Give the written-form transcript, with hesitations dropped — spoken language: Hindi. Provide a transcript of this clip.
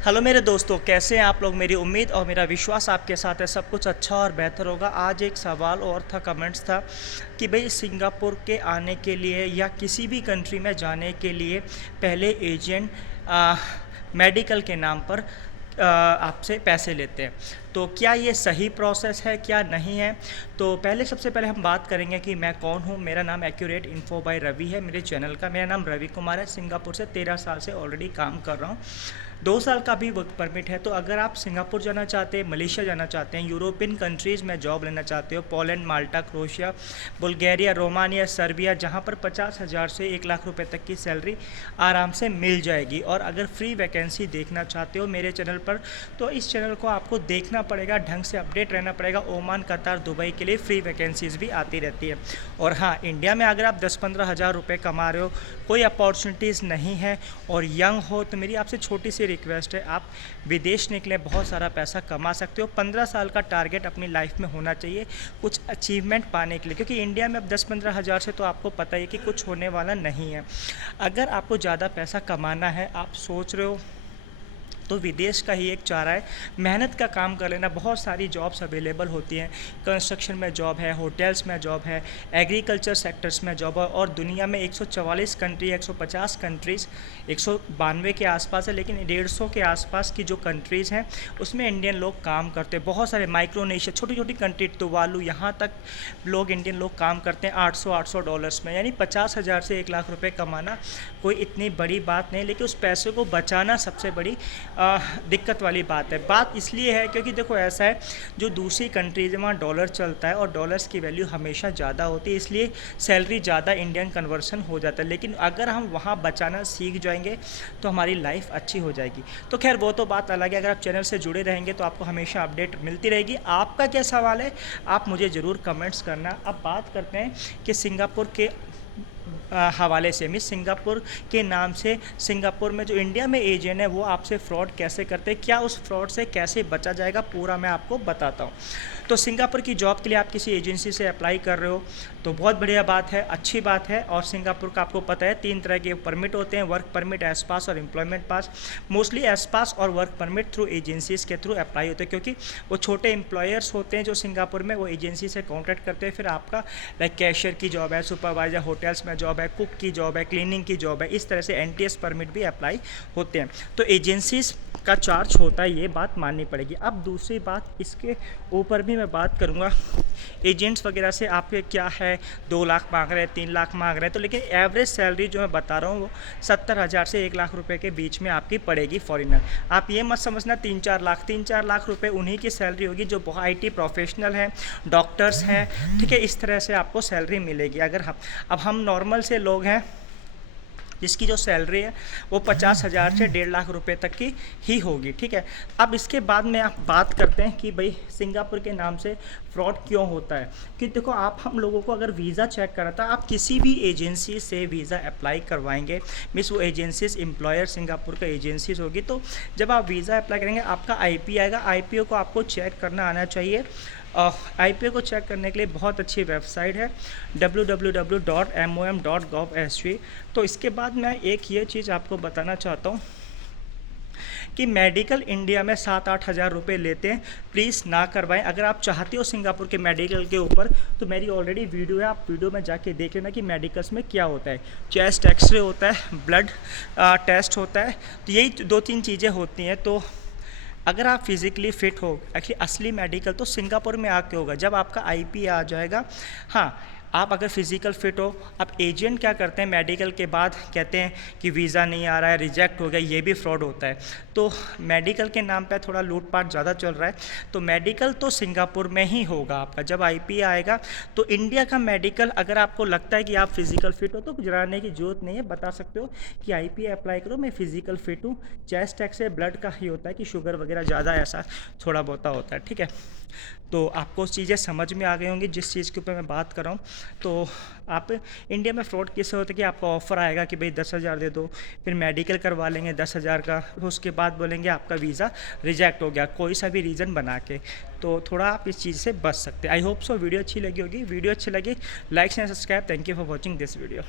हेलो मेरे दोस्तों, कैसे हैं आप लोग। मेरी उम्मीद और मेरा विश्वास आपके साथ है सब कुछ अच्छा और बेहतर होगा। आज एक सवाल और था, कमेंट्स था कि भाई सिंगापुर के आने के लिए या किसी भी कंट्री में जाने के लिए पहले एजेंट मेडिकल के नाम पर आपसे पैसे लेते हैं। तो क्या ये सही प्रोसेस है, क्या नहीं है। तो सबसे पहले हम बात करेंगे कि मैं कौन हूँ। मेरा नाम एक्यूरेट इन्फो बाय रवि है, मेरे चैनल का। मेरा नाम रवि कुमार है। सिंगापुर से 13 साल से ऑलरेडी काम कर रहा हूँ। 2 साल का भी वर्क परमिट है। तो अगर आप सिंगापुर जाना चाहते हैं, मलेशिया जाना चाहते हैं, यूरोपियन कंट्रीज़ में जॉब लेना चाहते हो, पोलैंड, माल्टा, क्रोएशिया, बुल्गारिया, रोमानिया, सर्बिया, जहाँ पर 50,000 से 1 लाख रुपए तक की सैलरी आराम से मिल जाएगी। और अगर फ्री वैकेंसी देखना चाहते हो मेरे चैनल पर, तो इस चैनल को आपको देखना पड़ेगा, ढंग से अपडेट रहना पड़ेगा। ओमान, कतार, दुबई के लिए फ्री वैकेंसीज़ भी आती रहती है। और हाँ, इंडिया में अगर आप 10-15 हज़ार रुपये कमा रहे हो, कोई अपॉर्चुनिटीज़ नहीं है और यंग हो, तो मेरी आपसे छोटी सी रिक्वेस्ट है, आप विदेश निकले, बहुत सारा पैसा कमा सकते हो। 15 साल का टारगेट अपनी लाइफ में होना चाहिए कुछ अचीवमेंट पाने के लिए, क्योंकि इंडिया में अब 10-15 हज़ार से तो आपको पता ही है कि कुछ होने वाला नहीं है। अगर आपको ज़्यादा पैसा कमाना है, आप सोच रहे हो, तो विदेश का ही एक चारा है, मेहनत का काम कर लेना। बहुत सारी जॉब्स अवेलेबल होती हैं। कंस्ट्रक्शन में जॉब है, होटल्स में जॉब है, एग्रीकल्चर सेक्टर्स में जॉब है। और दुनिया में 144 कंट्री, 150 कंट्रीज़, 192 के आसपास है, लेकिन 150 के आसपास की जो कंट्रीज़ हैं उसमें इंडियन लोग काम करते हैं। बहुत सारे माइक्रोनेशिया, छोटी छोटी कंट्री, तुवालू, यहाँ तक लोग, इंडियन लोग काम करते हैं 800 डॉलर्स में। यानी 50,000 से 1 लाख रुपए कमाना कोई इतनी बड़ी बात नहीं, लेकिन उस पैसे को बचाना सबसे बड़ी दिक्कत वाली बात है। बात इसलिए है क्योंकि देखो, ऐसा है, जो दूसरी कंट्रीज है वहाँ डॉलर चलता है और डॉलर्स की वैल्यू हमेशा ज़्यादा होती है, इसलिए सैलरी ज़्यादा इंडियन कन्वर्सन हो जाता है। लेकिन अगर हम वहाँ बचाना सीख जाएंगे तो हमारी लाइफ अच्छी हो जाएगी। तो खैर, वो तो बात अलग है। अगर आप चैनल से जुड़े रहेंगे तो आपको हमेशा अपडेट मिलती रहेगी। आपका क्या सवाल है, आप मुझे ज़रूर कमेंट्स करना। अब बात करते हैं कि सिंगापुर के हवाले से, मिस सिंगापुर के नाम से सिंगापुर में जो इंडिया में एजेंट है वो आपसे फ्रॉड कैसे करते हैं, क्या उस फ्रॉड से कैसे बचा जाएगा, पूरा मैं आपको बताता हूँ। तो सिंगापुर की जॉब के लिए आप किसी एजेंसी से अप्लाई कर रहे हो तो बहुत बढ़िया बात है, अच्छी बात है। और सिंगापुर का आपको पता है 3 तरह के परमिट होते हैं, वर्क परमिट, एस पास और एम्प्लॉयमेंट पास। मोस्टली एस पास और वर्क परमिट थ्रू एजेंसीज के थ्रू अप्लाई होते हैं, क्योंकि वो छोटे एम्प्लॉयर्स होते हैं जो सिंगापुर में, वो एजेंसी से कॉन्टैक्ट करते हैं। फिर आपका लाइक कैशियर की जॉब है, सुपरवाइजर, होटल्स में जॉब है, कुक की जॉब है, क्लीनिंग की जॉब है, इस तरह से एनटीएस परमिट भी अप्लाई होते हैं। तो एजेंसीज का चार्ज होता है, ये बात माननी पड़ेगी। अब दूसरी बात, इसके ऊपर भी मैं बात करूँगा, एजेंट्स वगैरह से आपके क्या है, 2 लाख मांग रहे हैं, 3 लाख मांग रहे हैं, तो लेकिन एवरेज सैलरी जो मैं बता रहा हूँ वो 70,000 से 1 लाख रुपए के बीच में आपकी पड़ेगी फॉरेनर। आप ये मत समझना 3-4 लाख रुपए उन्हीं की सैलरी होगी जो बहुत IT प्रोफेशनल हैं, डॉक्टर्स हैं, ठीक है। इस तरह से आपको सैलरी मिलेगी। अगर हम नॉर्मल से लोग हैं जिसकी जो सैलरी है वो 50,000 से 1.5 लाख रुपए तक की ही होगी, ठीक है। अब इसके बाद में आप बात करते हैं कि भाई सिंगापुर के नाम से फ्रॉड क्यों होता है। कि देखो, आप हम लोगों को अगर वीज़ा चेक करा था, आप किसी भी एजेंसी से वीज़ा अप्लाई करवाएंगे, मिस वो एजेंसीज एम्प्लॉयर सिंगापुर का एजेंसीज होगी, तो जब आप वीज़ा अप्लाई करेंगे आपका IP आएगा। IPO को आपको चेक करना आना चाहिए। IPO को चेक करने के लिए बहुत अच्छी वेबसाइट है www.mom.gov.sg। तो इसके बाद मैं एक ये चीज़ आपको बताना चाहता हूँ कि मेडिकल इंडिया में 7-8 हज़ार रुपये लेते हैं, प्लीज़ ना करवाएं। अगर आप चाहते हो सिंगापुर के मेडिकल के ऊपर, तो मेरी ऑलरेडी वीडियो है, आप वीडियो में जाके देख लेना कि मेडिकल्स में क्या होता है। चेस्ट एक्सरे होता है, ब्लड टेस्ट होता है, तो यही 2-3 चीज़ें होती हैं। तो अगर आप फिज़िकली फ़िट हो, एक्चुअली असली मेडिकल तो सिंगापुर में आके होगा जब आपका IP आ जाएगा। हाँ, आप अगर फिज़िकल फ़िट हो, अब एजेंट क्या करते हैं, मेडिकल के बाद कहते हैं कि वीज़ा नहीं आ रहा है, रिजेक्ट हो गया, ये भी फ्रॉड होता है। तो मेडिकल के नाम पे थोड़ा लूटपाट ज़्यादा चल रहा है। तो मेडिकल तो सिंगापुर में ही होगा आपका। जब IP आएगा तो इंडिया का मेडिकल, अगर आपको लगता है कि आप फिज़िकल फ़िट हो तो घबराने की ज़रूरत नहीं है, बता सकते हो कि IP अप्लाई करो, मैं फ़िज़िकल फ़िट हूँ। चेस्ट एक्सरे ब्लड का ही होता है कि शुगर वगैरह ज़्यादा ऐसा थोड़ा बहुत होता है, ठीक है। तो आपको चीज़ें समझ में आ गई होंगी जिस चीज़ के ऊपर मैं बात कर रहा हूँ। तो आप इंडिया में फ्रॉड कैसे होता है कि आपका ऑफ़र आएगा कि भाई 10,000 दे दो, फिर मेडिकल करवा लेंगे 10,000 का, उसके बाद बोलेंगे आपका वीज़ा रिजेक्ट हो गया, कोई सा भी रीज़न बना के। तो थोड़ा आप इस चीज़ से बच सकते हैं। आई होप सो वीडियो अच्छी लगी होगी। वीडियो अच्छी लगी, like and subscribe. Thank you for watching this video.